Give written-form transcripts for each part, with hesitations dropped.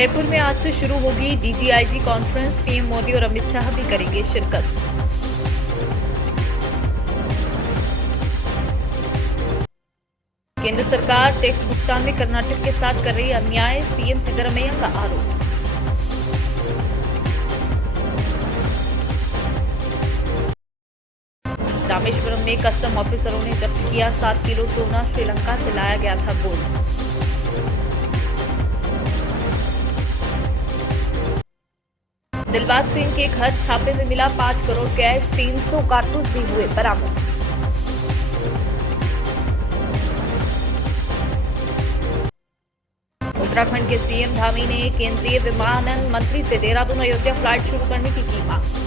जयपुर में आज से शुरू होगी डीजीआईजी कॉन्फ्रेंस। पीएम मोदी और अमित शाह भी करेंगे शिरकत। केंद्र सरकार टैक्स भुगतान में कर्नाटक के साथ कर रही अन्याय, सीएम सिद्धरमैया का आरोप। रामेश्वरम में कस्टम ऑफिसरों ने जब्त किया 7 किलो सोना, श्रीलंका से लाया गया था गोल्ड। दिलबाग सिंह के घर छापे में मिला 5 करोड़ कैश, 300 कारतूस भी हुए बरामद। उत्तराखंड के सीएम धामी ने केंद्रीय विमानन मंत्री से देहरादून अयोध्या फ्लाइट शुरू करने की मांग।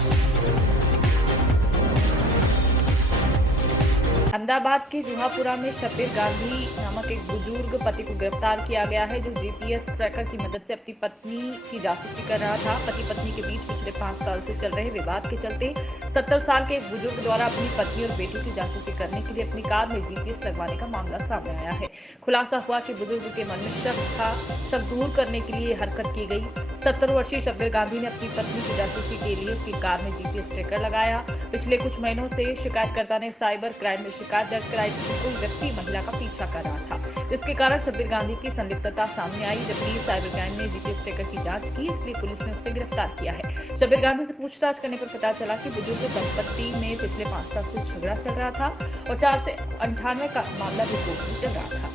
अहमदाबाद के जुहापुरा में शब्बीर गांधी नामक एक बुजुर्ग पति को गिरफ्तार किया गया है, जो जीपीएस ट्रैकर की मदद से अपनी पत्नी की जासूसी कर रहा था। पति पत्नी के बीच पिछले 5 साल से चल रहे विवाद के चलते 70 साल के एक बुजुर्ग द्वारा अपनी पत्नी और बेटी की जासूसी करने के लिए अपनी कार में जीपीएस लगवाने का मामला सामने आया है। खुलासा हुआ कि बुजुर्ग के मन में शक था। शक दूर करने के लिए हरकत की गई। 70 वर्षीय शब्बीर गांधी ने अपनी पत्नी की जासूसी के लिए उसकी कार में जीपीएस ट्रैकर लगाया। पिछले कुछ महीनों से शिकायतकर्ता ने साइबर क्राइम में शिकायत दर्ज कराई थी। कोई व्यक्ति महिला का पीछा कर रहा था, जिसके कारण शब्बीर गांधी की संलिप्तता सामने आई। जबकि साइबर क्राइम ने जीपीएस ट्रैकर की जांच की, इसलिए पुलिस ने उसे गिरफ्तार किया है। शब्बीर गांधी से पूछताछ करने पर पता चला कि बुजुर्ग दंपत्ति में पिछले 5 साल से झगड़ा चल रहा था और 4 से 98 का मामला भी कोर्ट में चल रहा था।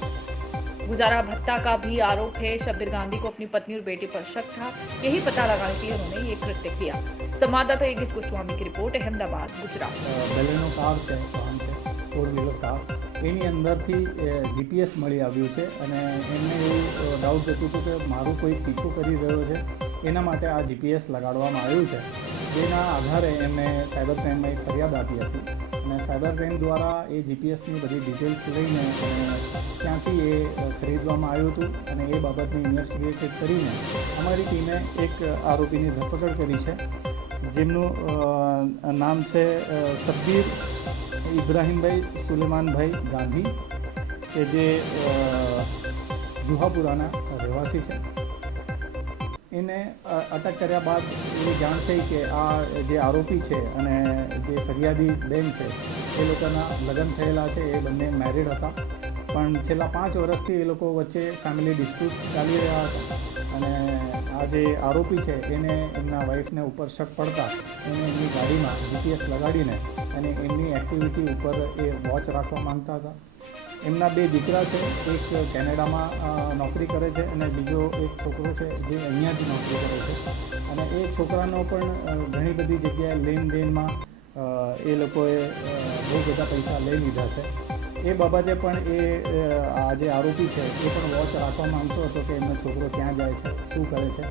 गुजारा भत्ता का भी आरोप है। शब्बीर गांधी को अपनी पत्नी और बेटी पर शक था। यही पता लगाने के लिए उन्होंने ये कृत्य किया। संवाददाता योगेश गोस्वामी की रिपोर्ट, अहमदाबाद, गुजरात। બેલેનો કાર છે, વાહન છે, 4 વ્હીલર કાર, એની અંદરથી જીપીએસ મળી આવ્યું છે અને એમને એવું ડાઉટ જતું હતું કે મારું કોઈ પીછો કરી રહ્યો છે, એના માટે આ જીપીએસ લગાડવામાં આવ્યું છે, જેના આધારે એમને સાયબર ક્રાઇમમાં એક ફરિયાદ આપી હતી અને સાયબર ક્રાઇમ દ્વારા એ જીપીએસની બધી ડિટેલ્સ લઈને અને ક્યાંથી એ ખરીદવામાં આવ્યું હતું અને એ બાબતની ઇન્વેસ્ટિગેટ કરીને અમારી ટીમે એક આરોપીની ધરપકડ કરી છે, જેમનું નામ છે શબ્બીર ઇબ્રાહીમભાઈ સુલેમાનભાઈ ગાંધી, કે જે જુહાપુરાના રહેવાસી છે। એને અટક કર્યા બાદ એવી જાણ થઈ કે આ જે આરોપી છે અને જે ફરિયાદી બેન છે એ લોકોના લગ્ન થયેલા છે, એ બંને મેરિડ હતા, પણ છેલ્લા 5 વર્ષથી એ લોકો વચ્ચે ફેમિલી ડિસ્પ્યુટ્સ ચાલી રહ્યા હતા અને આ જે આરોપી છે એને એમના વાઈફને ઉપર શક પડતા એને એમની ગાડીમાં જીપીએસ લગાડીને અને એમની એક્ટિવિટી ઉપર એ વોચ રાખવા માંગતા હતા। એમના 2 દીકરા છે, એક કેનેડામાં નોકરી કરે છે અને બીજો એક છોકરો છે જે અહીંયાથી નોકરી કરે છે અને એ છોકરાનો પણ ઘણી બધી જગ્યાએ લેનદેનમાં એ લોકોએ બહુ બધા પૈસા લઈ લીધા છે। એ બાબતે પણ એ આ જે આરોપી છે એ પણ વોચ રાખવા માંગતો હતો કે એમનો છોકરો ક્યાં જાય છે, શું કરે છે।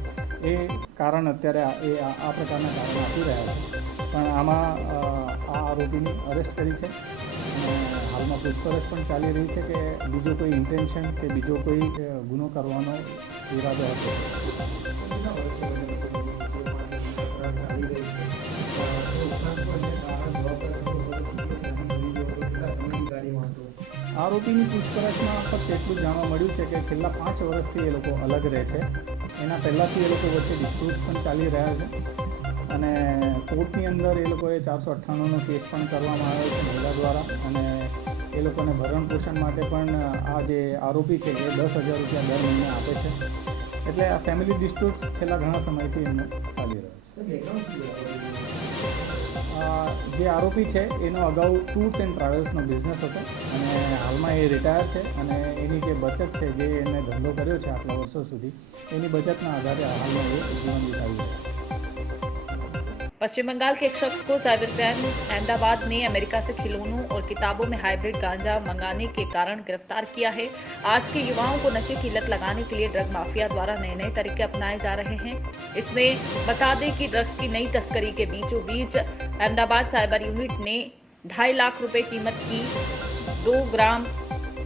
એ કારણ અત્યારે એ આ પ્રકારના કારણ આપી રહ્યા છે, પણ આમાં આ આરોપીની અરેસ્ટ કરી છે અને હાલમાં પૂછપરછ પણ ચાલી રહી છે કે બીજો કોઈ ઇન્ટેન્શન કે બીજો કોઈ ગુનો કરવાનો ઈરાદો હતો। આરોપીની પૂછપરછમાં ફક્ત એટલું જાણવા મળ્યું છે કે છેલ્લા 5 વર્ષથી એ લોકો અલગ રહે છે। એના પહેલાંથી એ લોકો વચ્ચે ડિસ્પ્યુટ્સ પણ ચાલી રહ્યા છે અને કોર્ટની અંદર એ લોકોએ 498નો કેસ પણ કરવામાં આવ્યો છે મહિલા દ્વારા અને એ લોકોને ભરણ પોષણ માટે પણ આ જે આરોપી છે એ 10,000 રૂપિયા દર મહિને આપે છે। એટલે આ ફેમિલી ડિસ્પ્યુટ્સ છેલ્લા ઘણા સમયથી એમનો ચાલી રહ્યો છે। જે આરોપી છે એનો અગાઉ ટૂર્સ એન્ડ ટ્રાવેલ્સનો બિઝનેસ હતો અને હાલમાં એ રિટાયર છે અને એની જે બચત છે, જે એને ધંધો કર્યો છે આટલા વર્ષો સુધી, એની બચતના આધારે હાલમાં એ જીવન વિતાવી રહ્યા છે। पश्चिम बंगाल के एक शख्स को साइबर क्राइम अहमदाबाद में अमेरिका से खिलौनों और किताबों में हाइब्रिड गांजा मंगाने के कारण गिरफ्तार किया है। आज के युवाओं को नशे की लत लगाने के लिए ड्रग माफिया द्वारा नए नए तरीके अपनाए जा रहे हैं। इसमें बता दें कि ड्रग्स की नई तस्करी के बीचों बीच अहमदाबाद साइबर यूनिट ने 2.5 लाख रुपए कीमत की 2 ग्राम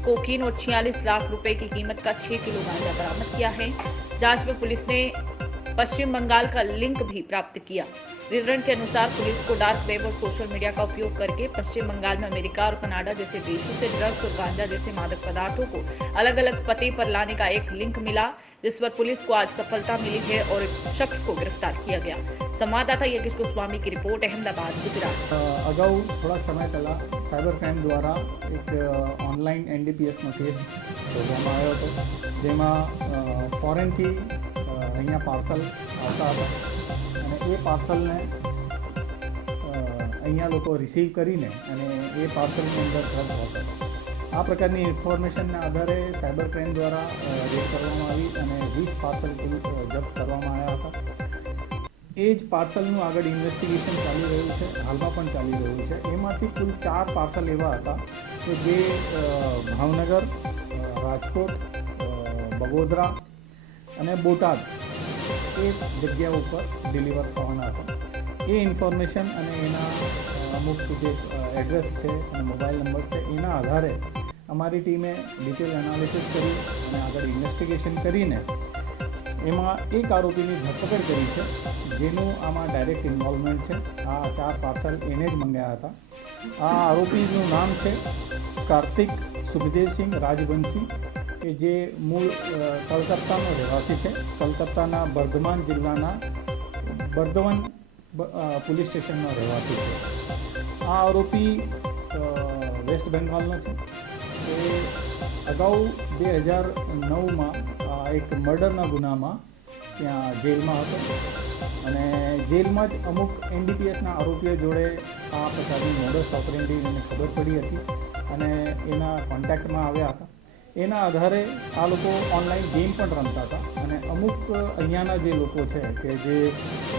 कोकीन और 46 लाख रुपए की कीमत का 6 किलो गांजा बरामद किया है। जांच में पुलिस ने पश्चिम बंगाल का लिंक भी प्राप्त किया। विवरण के अनुसार पुलिस को डार्क वेब और सोशल मीडिया का उपयोग करके पश्चिम बंगाल में अमेरिका और कनाडा जैसे देशों से ड्रग्स और गांजा जैसे मादक पदार्थों को अलग अलग पते पर लाने का एक लिंक मिला। जिस पर पुलिस को आज सफलता मिली है और एक शख्स को गिरफ्तार किया गया। संवाददाता यज्ञेश गोस्वामी की रिपोर्ट, अहमदाबाद, गुजरात। અગાઉ થોડાક સમય પહેલાં સાયબર ક્રાઇમ દ્વારા એક ઓનલાઈન એનડીપીએસનો કેસ શોધવામાં આવ્યો હતો, જેમાં ફોરેનથી અહીંયા પાર્સલ આવતા હતા અને એ પાર્સલને અહીંયા લોકો રિસીવ કરીને અને એ પાર્સલની અંદર ડ્રગ હોતા હતા. આ પ્રકારની ઇન્ફોર્મેશનના આધારે સાયબર ક્રાઇમ દ્વારા રેડ કરવામાં આવી અને 20 પાર્સલ કુલ જપ્ત કરવામાં આવ્યા હતા. એ જ પાર્સલનું આગળ ઇન્વેસ્ટિગેશન ચાલી રહ્યું છે, હાલમાં પણ ચાલી રહ્યું છે. એમાંથી કુલ 4 પાર્સલ એવા હતા કે જે ભાવનગર, રાજકોટ, બગોદરા અને બોટાદ એ જગ્યા ઉપર ડિલિવર થવાના હતા. એ ઇન્ફોર્મેશન અને એના અમુક જે એડ્રેસ છે અને મોબાઈલ નંબર્સ છે એના આધારે અમારી ટીમે ડિટેલ એનાલિસિસ કરી અને આગળ ઇન્વેસ્ટિગેશન કરીને એમાં એક આરોપીની ધરપકડ કરી છે, જેનું આમાં ડાયરેક્ટ ઇન્વોલ્વમેન્ટ છે. આ 4 પાર્સલ એને જ મંગાવ્યા હતા. આ આરોપીનું નામ છે કાર્તિક સુખદેવસિંહ રાજવંશી, કે જે મૂળ કલકત્તાનો રહેવાસી છે. કલકત્તાના બર્ધમાન જિલ્લાના બર્ધવન પોલીસ સ્ટેશનનો રહેવાસી છે. આ આરોપી વેસ્ટ બેંગાલનો છે. એ અગાઉ 2009માં એક મર્ડરના ગુનામાં ત્યાં જેલમાં હતો અને જેલમાં જ અમુક એનડીપીએસના આરોપીઓ જોડે આ પ્રકારની મોડસ ઓપરેન્ડી એને ખબર પડી હતી અને એના કોન્ટેક્ટમાં આવ્યા હતા. એના આધારે આ લોકો ઓનલાઈન ગેમ પણ રમતા હતા અને અમુક અહીંયાના જે લોકો છે કે જે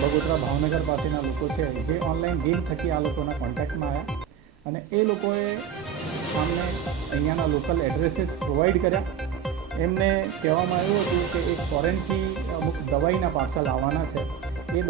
બગોદરા ભાવનગર પાસેના લોકો છે, જે ઓનલાઈન ગેમ થકી આ લોકોના કોન્ટેક્ટમાં આવ્યા અને એ લોકોએ આમને અહીંયાના લોકલ એડ્રેસીસ પ્રોવાઈડ કર્યા. એમને કહેવામાં આવ્યું હતું કે એક ફોરેનથી અમુક દવાઈના પાર્સલ આવવાના છે, એ